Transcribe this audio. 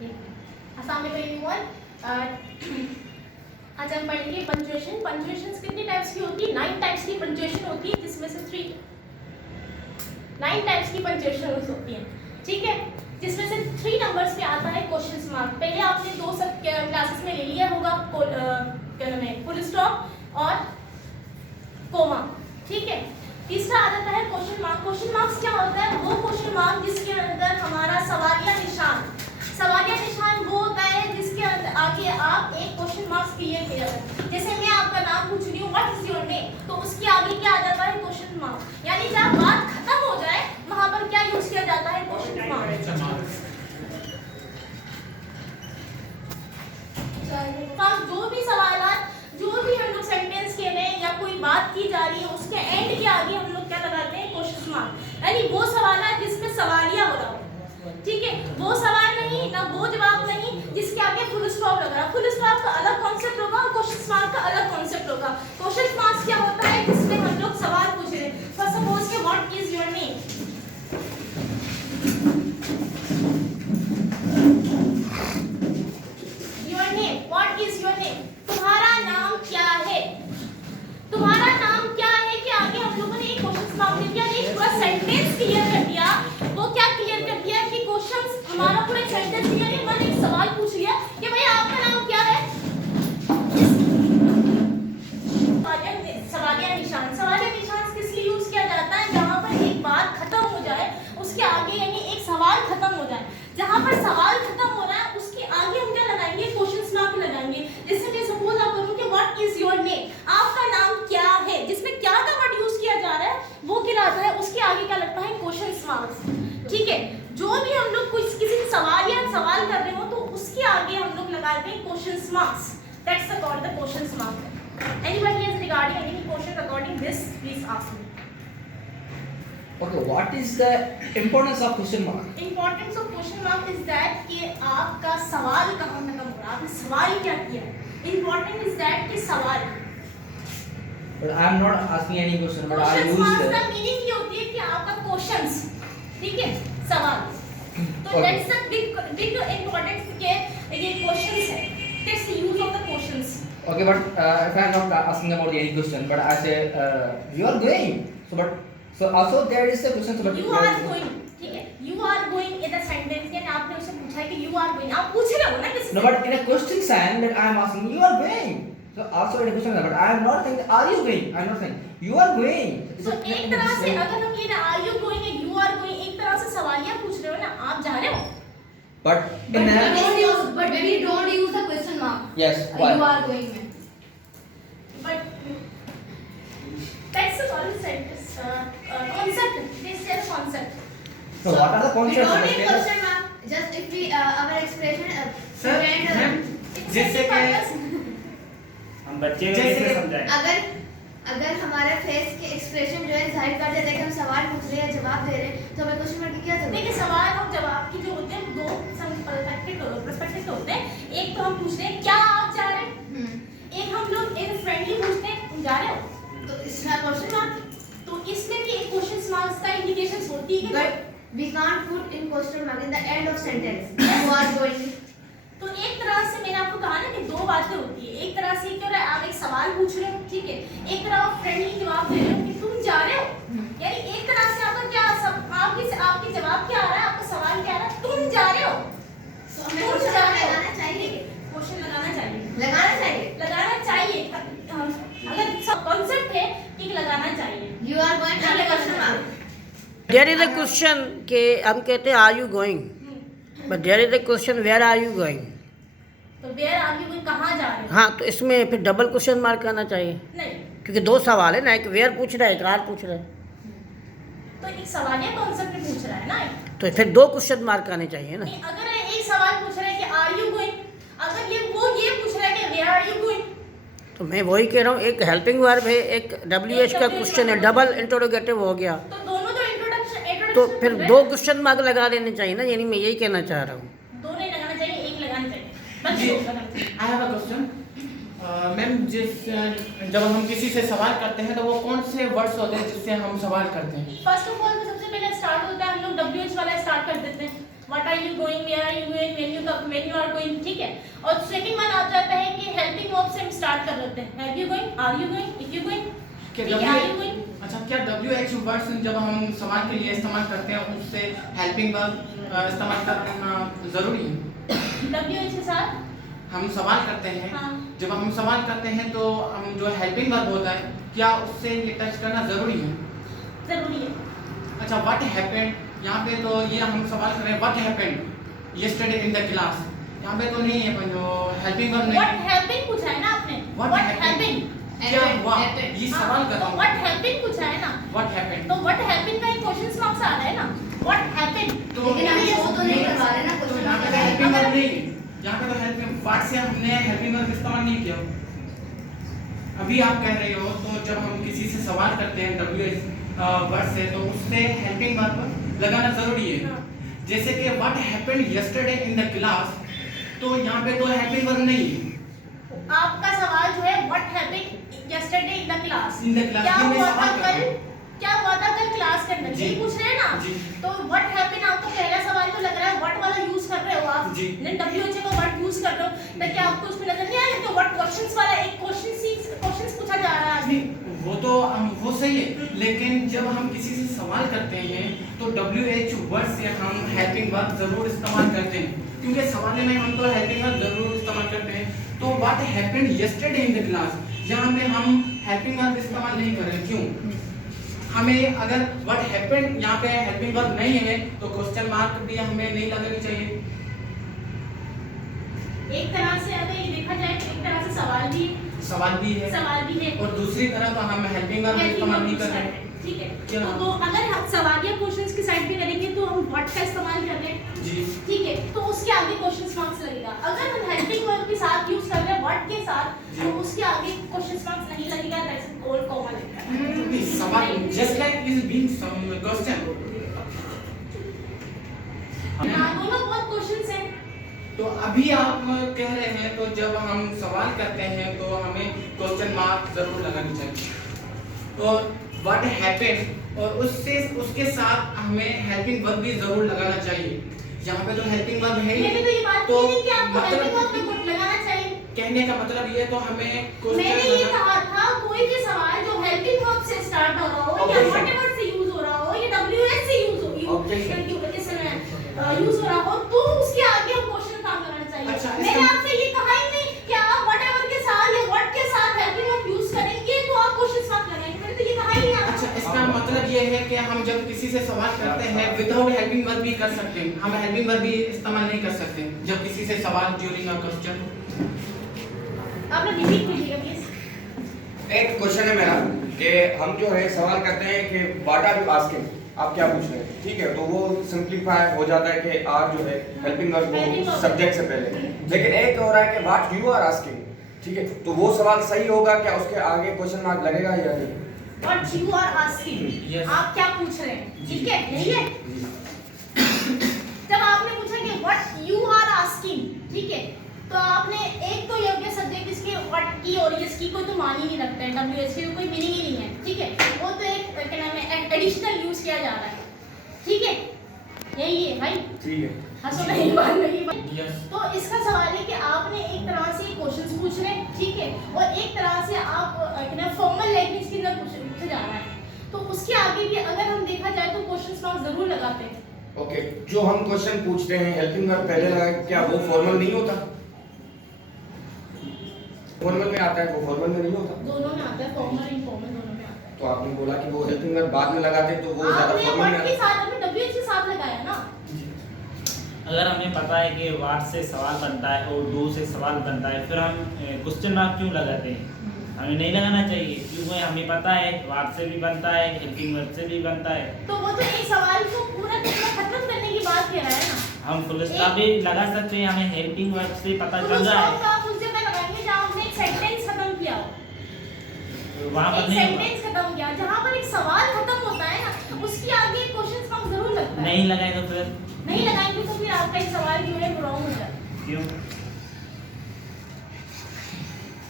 अस्सलाम वालेकुम एवरीवन। आज हम पढ़ेंगे पंक्चुएशन। पंक्चुएशंस कितनी टाइप्स की होती है? 9 टाइप्स की पंक्चुएशन होती है, जिसमें से 9 टाइप्स की पंक्चुएशन होती है, ठीक है, जिसमें से 3 नंबर्स पे आता है क्वेश्चन मार्क। पहले आपने 2 सब क्लासेस में ले लिया होगा, क्या नाम है, फुल स्टॉप और कोमा, ठीक है। तीसरा आ जाता है क्वेश्चन मार्क। क्वेश्चन मार्क्स क्या होता है? वो क्वेश्चन मार्क जिसके अंदर हमारा सवालिया निशान वो होता है जिसके अंदर आगे आप एक क्वेश्चन मार्क्स क्लियर किया जाता है। जैसे मैं आपका नाम पूछ रही हूँ, व्हाट इज योर नेम, तो उसके आगे क्या आ जाता है? Question mark. यानी जब बात खत्म हो जाए वहां पर क्या यूज किया जाता है? Question mark. जो भी सवाल, जो भी हम लोग सेंटेंस के में या कोई बात की जा रही है, उसके एंड के आगे हम लोग क्या लगाते हैं? Question mark. यानी वो सवाल है जिसमें सवालिया हो रहा हो, ठीक है, वो सवाल नहीं ना वो जवाब नहीं, जिसके आगे फुल स्टॉप लग रहा है। फुल स्टॉप का अलग कॉन्सेप्ट होगा और क्वेश्चन मार्क का अलग कॉन्सेप्ट होगा। क्वेश्चन मार्क्स क्या होता है? जिसमें हम लोग सवाल पूछ रहे हैं। फॉर सपोज के what is your name, what is your name, तुम्हारा नाम क्या है, तुम्हारा नाम क्या है के आगे हम लोगों ने एक क्वेश्चन मार्क दे दिया, एक पूरा सेंटेंस क्लियर कर दिया। वो क्या क्लियर कर दिया कि क्वेश्चंस हमारा पूरा सेंटेंस क्लियर है। मैंने एक सवाल पूछ लिया कि भैया आपका नाम क्या है। सवालिया निशान किस लिए यूज किया जाता है? जहां पर एक बात खत्म हो जाए उसके आगे, यानी एक सवाल खत्म हो जाए, जहां पर सवाल खत्म हो रहा है उसके आगे हम क्या लगाएंगे? क्वेश्चन मार्क लगाएंगे। जैसे मैं सपोज आप करूं कि व्हाट इज योर नेम, आपका नाम क्या है, जिसमें क्या का वर्ड यूज किया जा रहा है वो कहलाता है, उसके आगे क्या लगता है? क्वेश्चन मार्क्स, ठीक है। जो भी हम लोग कुछ किसी सवाल कर रहे हो तो उसके आगे हम लोग लगाते हैं question marks. That's called the question mark. Anybody has regarding any question regarding this, please ask me. Okay, what is the importance of question mark? Importance of question mark is that कि आपका सवाल कहाँ खत्म हो रहा है, आपने सवाल क्या किया। Important is that कि सवाल। But I am not asking any question, but I Question use marks the का meaning ये होती है कि आपका questions, ठीक है, सवाल। तो Okay. that's the big importance के ये questions है। That's the use of the questions. Okay, but if I am not asking about any question, but I say you are going. So also there is a question. But You are going, ठीक है, you are going in the sentence के आपने उससे पूछा है कि you are going, आप पूछ रहे हो ना किसी से। No, but in a question sign that I am asking, you are going. So also in a question sign, but I am not saying are you going. I am not saying you are going. So एक तरह से अगर हम ये ना are you going या you are going, एक तरह से सवालिया पूछ रहे हो ना, आप जा रहे हो। But in a But we don't use the question mark. yes, why? You are going में. But that's the concept. Concept. This is concept. So what are the We concepts? don't need Tell us. question mark. Just if we our expression Sir, ma'am, It's जैसे a कि purpose. हम बच्चे कैसे समझाएं? अगर हमारे face के expression जो है जाहिर कर देते हैं कि हम सवाल पूछ रहे हैं जवाब दे रहे हैं, तो हमें क्वेश्चन मार्क की क्या जरूरत देखिए सवाल और जवाब की जो होते हैं दो पर्सपेक्टिव होते हैं। एक तो हम पूछते हैं क्या आप जा रहे हैं, एक हम लोग इन फ्रेंडली पूछते हैं तुम जा रहे हो, तो इसमें क्वेश्चन मार्क। तो इसमें भी एक क्वेश्चन मार्क्स का इंडिकेशन होती है कि But we can't put in question mark in the end of sentence. You are going. तो एक तरह से मैंने आपको कहा ना कि दो बातें होती है। एक तरह से क्या हो रहा है, आप एक सवाल पूछ रहे हो, ठीक है, एक तरह आप फ्रेंडली जवाब दे रहे हो कि तुम जा रहे हो। यानी एक तरह से आपका क्या आपके जवाब क्या आ रहा है, आपका सवाल क्या आ रहा है, तुम जा रहे हो। तो हमें क्वेश्चन मार्क लगाना चाहिए। क्वेश्चन लगाना चाहिए, लगाना चाहिए। लगाना चाहिए। अगर कॉन्सेप्ट है कि लगाना चाहिए। You are going to question mark. There is a question कि हम कहते हैं are you going, but there is a question where are you going. तो वेयर आर यू गोइंग, कहाँ जा रहे हो? हाँ, तो इसमें फिर डबल क्वेश्चन मार्क आना चाहिए, नहीं, क्योंकि 2 सवाल है ना, एक वेयर पूछ रहा है, एक आर पूछ रहा है, तो एक सवालिया कॉन्सेप्ट में पूछ रहा है ना। तो फिर 2 क्वेश्चन मार्क आने चाहिए ना। नहीं, अगर एक सवाल पूछ रहा है कि आर यू गोइंग, अगर ये पूछ रहा है कि वेयर आर यू गोइंग, तो मैं वही कह रहा हूँ, एक हेल्पिंग वर्ब है, एक WH का क्वेश्चन है, डबल इंटरोगेटिव हो गया, तो दोनों तो इंट्रोडक्शन तो फिर 2 क्वेश्चन मार्क लगा देने चाहिए ना। यानी मैं यही कहना चाह रहा हूँ। दो नहीं लगाना चाहिए, एक लगाना चाहिए। जी, I have a question. Ma'am जब हम किसी से सवाल करते हैं तो वो कौन से वर्ड्स होते हैं जिससे हम सवाल करते हैं? फर्स्ट ऑफ ऑल तो सबसे पहले स्टार्ट होता है, हम लोग WH वाला स्टार्ट कर देते हैं। What are you going, where are you going, when you are going, ठीक है। और सेकंड वन आ जाता है कि हेल्पिंग वर्ब से हम स्टार्ट कर लेते हैं, have you going, are you going, if you going, क्या ठीक है, आर यू गोइंग। अच्छा, क्या WH वर्ड्स जब हम सवाल के लिए इस्तेमाल करते हैं उससे हेल्पिंग वर्ब इस्तेमाल करना जरूरी है? WH के साथ हम सवाल करते हैं, हाँ। जब हम सवाल करते हैं तो हम जो हेल्पिंग वर्ब होता है क्या उससे ये टच करना जरूरी है? जरूरी है। अच्छा, व्हाट हैपेंड, यहाँ पे तो ये हम सवाल कर रहे हैं what happened yesterday in the class, यहाँ पे तो नहीं है पर जो हेल्पिंग वर्ब व्हाट नहीं, हैपेंड पूछा है ना आपने, What व्हाट happened? हैपेंड, क्या हुआ ये सवाल कर तो रहा हूँ। व्हाट हैपेंड पूछा है ना, व्हाट हैपेंड तो व्हाट हैपेंड का एक क्वेश्चन मार्क्स आ रहा है ना, व्हाट हैपेंड। तो लेकिन हम वो तो नहीं करवा रहे ना तो क्वेश्चन यहाँ पे मार्क हेल्पिंग लगा वर्ब नहीं, यहाँ पे तो हेल्पिंग वर्ड से हमने हेल्पिंग वर्ब इस्तेमाल नहीं किया। अभी आप कह रहे हो तो जब हम किसी से सवाल करते हैं WH वर्ड से तो उससे हेल्पिंग वर्ब लगाना जरूरी है। जैसे कि what happened yesterday in the class, तो यहाँ पे तो हेल्पिंग वर्ब नहीं है। आपका सवाल जो है what happened yesterday in the class, In the class, क्या ये मैं हुआ था सवाल कर रहा कल, हूँ। क्या हुआ था कल क्लास के अंदर, जी। यही पूछ रहे हैं ना। जी। तो व्हाट हैपेंड आपका पहला सवाल तो लग रहा है व्हाट वाला यूज कर रहे हो आप, जी। देन WH का वर्ड यूज कर रहे हो, ताकि आपको उसमें नजर नहीं आए तो व्हाट क्वेश्चंस वाला एक क्वेश्चंस पूछा जा रहा है। नहीं, वो तो वो सही है, लेकिन जब हम किसी से सवाल करते हैं तो WH वर्ड से हम हेल्पिंग वर्ब जरूर इस्तेमाल करते हैं, क्योंकि सवाल में हम तो हेल्पिंग वर्ब जरूर इस्तेमाल करते हैं। तो what happened yesterday in the class, यहाँ पे हम हेल्पिंग वर्ब इस्तेमाल नहीं कर रहे हैं, क्यों? हमें अगर व्हाट हैपेंड यहाँ पे हेल्पिंग वर्ब नहीं है तो क्वेश्चन मार्क भी हमें नहीं लगानी चाहिए। एक तरह से अगर ये देखा जाए तो एक तरह से सवाल भी सवाल भी है और दूसरी तरह तो हम हेल्पिंग वर्ब इस्तेमाल नहीं कर रहे हैं। ठीक है, क्या? तो अगर हम सवाल या क्वेश्चंस की साइड पे करेंगे तो हम व्हाट का इस्तेमाल कर रहे हैं, जी, ठीक है, तो उसके आगे क्वेश्चन मार्क्स लगेगा। अगर हम हेल्पिंग वर्ब के साथ यूज कर रहे हैं व्हाट के साथ, जी। तो उसके आगे क्वेश्चन मार्क्स नहीं लगेगा, दैट्स कोड कॉमा लगेगा। सवाल just like is being some question. हां, दोनों बहुत क्वेश्चंस हैं। तो अभी आप कह रहे हैं तो जब हम सवाल करते हैं तो हमें क्वेश्चन मार्क जरूर लगानी चाहिए। तो व्हाट हैपेंड और उसके साथ हमें हेल्पिंग वर्ब भी जरूर लगाना चाहिए। यहाँ पे तो हेल्पिंग वर्ब है ही, मैंने तो ये बात तो की नहीं कि आपको मतलब- हेल्पिंग वर्ब में कोड लगाना चाहिए। कहने का मतलब ये तो हमें मैंने ये कहा था कोई भी सवाल जो हेल्पिंग वर्ब से स्टार्ट हो रहा हो या Objection. व्हाटएवर से यूज हो रहा हो या WH से यूज हो Objection. यूज हो रहा हो तो उसके आगे हम क्वेश्चन काम लगाना चाहिए। अच्छा, मैंने इसका- आपसे ये कहा ही नहीं कि आप व्हाटएवर के साथ या व्हाट के साथ हेल्पिंग वर्ब यूज करेंगे तो आप क्वेश्चन मार्क लगाएंगे, मैंने तो ये कहा ही नहीं आपको। अच्छा, इसका मतलब ये है कि हम जब किसी से सवाल करते हैं विदाउट हेल्पिंग वर्ब भी कर सकते हैं, हम हेल्पिंग वर्ब भी इस्तेमाल नहीं कर सकते जब किसी से सवाल ड्यूरिंग अ क्वेश्चन। आप लोग रिपीट कीजिएगा प्लीज। एक क्वेश्चन है मेरा कि हम जो है सवाल करते हैं कि व्हाट आर यू आस्किंग, आप क्या पूछ रहे हैं, ठीक है, तो वो सिंपलीफाई हो जाता है कि आर जो है हेल्पिंग वर्ब को सब्जेक्ट से पहले, लेकिन एक हो रहा है कि व्हाट यू आर आस्किंग, ठीक है, तो वो सवाल सही होगा क्या, उसके आगे क्वेश्चन मार्क लगेगा या नहीं? What you are asking, Yes. आप क्या पूछ रहे हैं, ठीक है, यही है। जब आपने पूछा कि व्हाट यू आर आस्किंग, ठीक है, तो आपने एक तो ये हो गया सब्जेक्ट, इसके व्हाट की और इसकी कोई तो मान ही नहीं रखता है, WH की कोई मीनिंग ही नहीं है, ठीक है, वो तो एक क्या नाम है एडिशनल यूज किया जा रहा है, ठीक है, यही है भाई, ठीक है, हंसो नहीं बात नहीं भाई। यस, तो इसका सवाल है कि आपने एक तरह से क्वेश्चंस पूछ रहे हैं, ठीक है, और एक तरह से आप फॉर्मल लैंग्वेज के अंदर पूछे जा रहा है, तो उसके आगे भी अगर हम देखा जाए तो क्वेश्चंस मार्क्स जरूर लगाते हैं। ओके, जो हम क्वेश्चन पूछते हैं हेल्पिंग वर्ब पहले लगा, क्या वो फॉर्मल नहीं होता? फॉर्मल में आता है, वो फॉर्मल में नहीं होता। दोनों में आता है, फॉर्मल और इनफॉर्मल दोनों में आता है। तो आपने बोला कि वो हेल्पिंग वर्ब बाद में लगाते तो वो ज्यादा आपने फॉर्मल में व्हाट के आता। साथ अपने WH के साथ लगाया ना। अगर हमें पता है कि वाट से सवाल बनता है और दो से सवाल बनता है, फिर हम क्वेश्चन मार्क क्यों लगाते हैं? हमें नहीं लगाना चाहिए, क्योंकि हमें पता है वाट से भी बनता है, हेल्पिंग वर्ब से भी बनता है। तो वो तो एक सवाल को पूरा खत्म करने की बात कह रहा है ना। हम फुल स्टॉप भी लगा सकते हैं, हमें हेल्पिंग वर्ब से पता फुल चल रहा स्टॉप है, का आप उस जगह लगाएंगे जहां आपने एक सेंटेंस खत्म किया हो। वहाँ पर एक नहीं होगा। सेंटेंस खत्म किया, जहां पर एक सवाल खत्म होता है ना, उसके आगे क्वेश्चन मार्क जरूर लगता है। नहीं लगाए तो फिर नहीं लगाएंगे तो फिर आपका एक सवाल जो है रॉन्ग हो जाता है। क्यों?